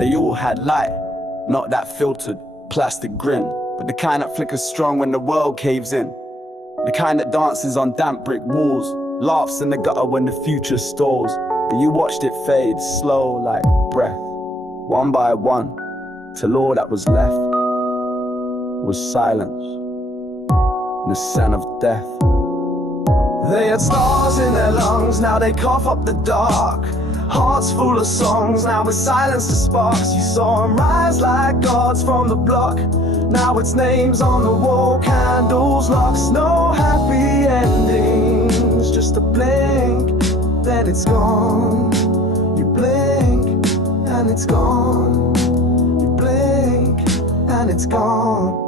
they all had light. Not that filtered, plastic grin, but the kind that flickers strong when the world caves in. The kind that dances on damp brick walls, laughs in the gutter when the future stalls. But you watched it fade, slow like breath, one by one, till all that was left was silence and the scent of death. They had stars in their lungs, now they cough up the dark. Hearts full of songs, now with silence the sparks. You saw them rise like gods from the block. Now it's names on the wall, candles, locks. No happy endings, just a blink, then it's gone. You blink, and it's gone. You blink, and it's gone.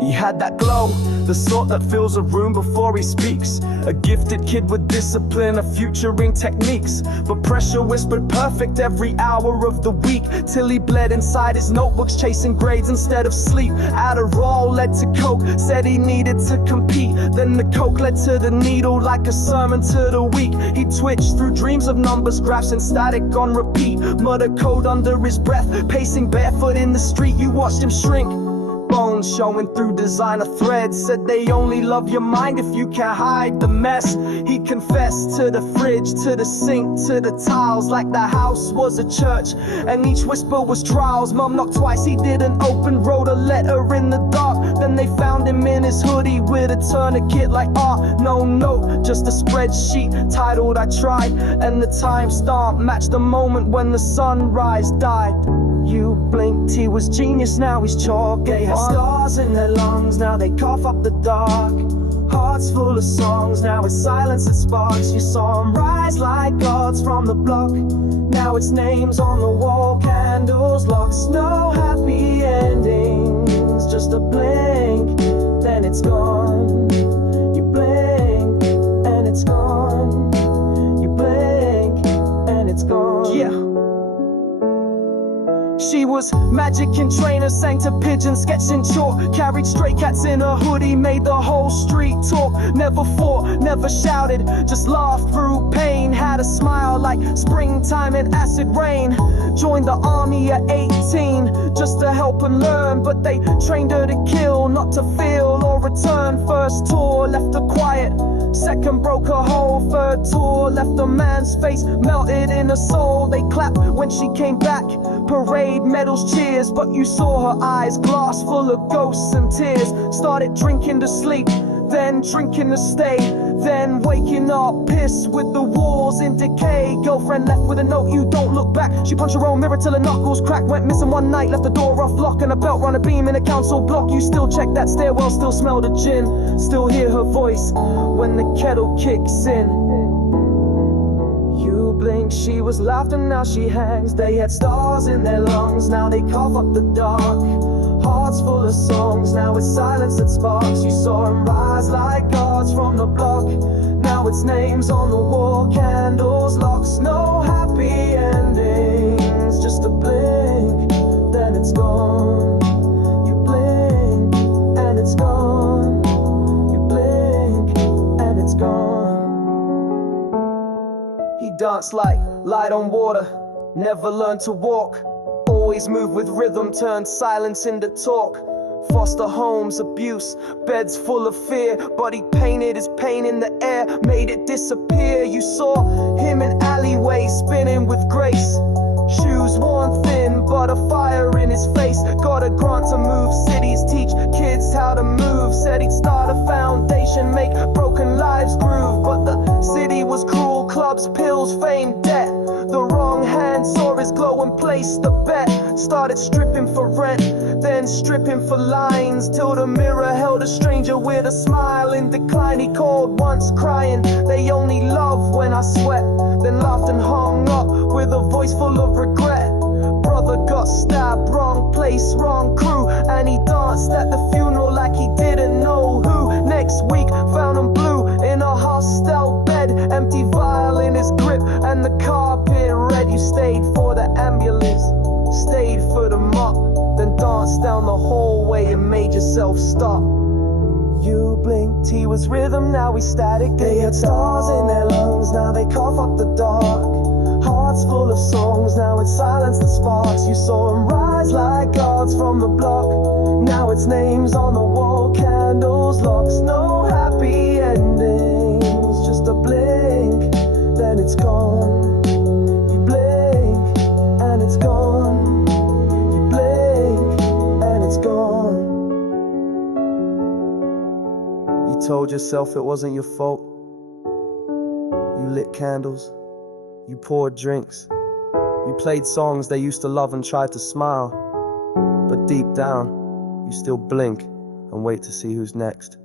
He had that glow, the sort that fills a room before he speaks. A gifted kid with discipline, a futuring techniques. But pressure whispered perfect every hour of the week, till he bled inside his notebooks, chasing grades instead of sleep. Adderall led to coke, said he needed to compete. Then the coke led to the needle, like a sermon to the weak. He twitched through dreams of numbers, graphs and static on repeat. Murder code under his breath, pacing barefoot in the street. You watched him shrink, bones showing through designer threads. Said they only love your mind if you can hide the mess. He confessed to the fridge, to the sink, to the tiles, like the house was a church and each whisper was trials. Mum knocked twice, he didn't open, wrote a letter in the dark. Then they found him in his hoodie with a tourniquet like art. No note, just a spreadsheet titled I tried, and the timestamp matched the moment when the sunrise died. You blinked, he was genius, now he's chalk. They had stars in their lungs, now they cough up the dark. Hearts full of songs, now it's silence that sparks. You saw them rise like gods from the block. Now it's names on the wall, candles, locks. No happy endings, just a blink, then it's gone. You blink, and it's gone. You blink, and it's gone. Yeah. She was magic in trainers, sang to pigeons, sketched in chalk. Carried stray cats in a hoodie, made the whole street talk. Never fought, never shouted, just laughed through pain. Had a smile like springtime and acid rain. Joined the army at 18, just to help her learn. But they trained her to kill, not to feel or return. First tour left her quiet, second broke her whole. Third tour left a man's face melted in her soul. They clapped when she came back, parade, medals, cheers. But you saw her eyes, glass full of ghosts and tears. Started drinking to sleep, then drinking to stay, then waking up pissed with the walls in decay. Girlfriend left with a note, you don't look back. She punched her own mirror till her knuckles cracked. Went missing one night, left the door off lock, and a belt run a beam in a council block. You still check that stairwell, still smell the gin, still hear her voice when the kettle kicks in. You blink, she was laughing, now she hangs. They had stars in their lungs, now they cough up the dark. Hearts full of songs, now it's silence that sparks. You saw them rise like gods from the block. Now it's names on the wall, candles, locks. No happy endings, just a blink, then it's gone. You blink, and it's gone. You blink, and it's gone. He danced like light on water, never learned to walk. Always moved with rhythm, turned silence into talk. Foster homes, abuse, beds full of fear. But he painted his pain in the air, made it disappear. You saw him in alleyways, spinning with grace. Shoes worn thin, but a fire in his face. Got a grant to move cities, teach kids how to move. Said he'd start a foundation, make broken lives groove. But the city was cruel, clubs, pills, fame, debt. The wrong hand saw his glow and placed the bet. Started stripping for rent, then stripping for lines, till the mirror held a stranger with a smile in decline. He called once crying, they only love when I sweat. Then laughed and hung up with a voice full of regret. Brother got stabbed, wrong place, wrong crew, and he danced at the funeral like he didn't know who. Next week found him blue in a hostel bed, empty vial in his grip and the carpet red. You stayed for the ambulance, stayed for the mop, then danced down the hallway and made yourself stop. You blinked, he was rhythm, now he's static. They had stars in their lungs, now they cough up the dark. Hearts heart's full of songs, now it's silence that sparks. You saw him rise like gods from the block. Now it's names on the wall, candles, locks. No happy endings, just a blink, then it's gone. You blink, and it's gone. You blink, and it's gone. You told yourself it wasn't your fault. You lit candles, you poured drinks, you played songs they used to love and tried to smile. But deep down, you still blink and wait to see who's next.